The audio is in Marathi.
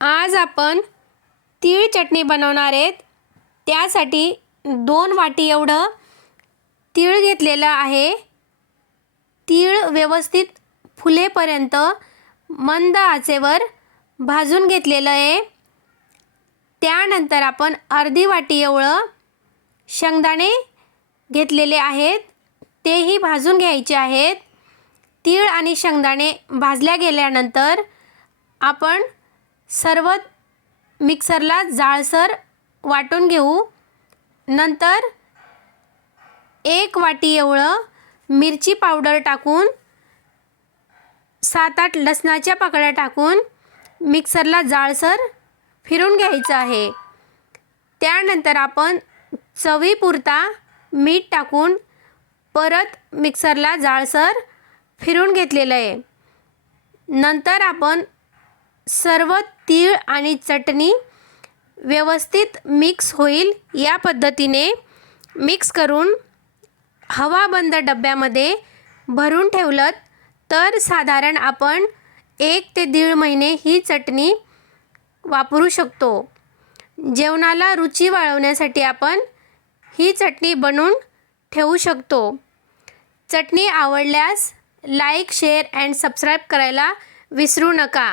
आज आपण तीळ चटणी बनवणार आहेत। त्यासाठी 2 वाटी एवढं तीळ घेतलेलं आहे। तीळ व्यवस्थित फुलेपर्यंत मंद आचेवर भाजून घेतलेलं आहे। त्यानंतर आपण अर्धी वाटी एवढं शेंगदाणे घेतलेले आहेत, तेही भाजून घ्यायचे आहेत। तीळ आणि शेंगदाणे भाजल्या गेल्यानंतर आपण सर्व मिक्सरला जाळसर वाटून घेऊ। नंतर 1 वाटी एवढं मिरची पावडर टाकून 7-8 लसणाच्या पाकळ्या टाकून मिक्सरला जाळसर फिरून घ्यायचं आहे। त्यानंतर आपण चवीपुरता मीठ टाकून परत मिक्सरला जाळसर फिरून घेतलेलं आहे। नंतर आपण सर्व तीळ आणि चटणी व्यवस्थित मिक्स होईल या पद्धतीने मिक्स करून हवाबंद डब्यामध्ये भरून ठेवलं तर साधारण आपण 1 ते 1.5 महिने ही चटणी वापरू शकतो। जेवणाला रुची वाढवण्यासाठी आपण ही चटणी बनवून ठेवू शकतो। चटणी आवडल्यास लाईक, शेअर अँड सबस्क्राईब करायला विसरू नका।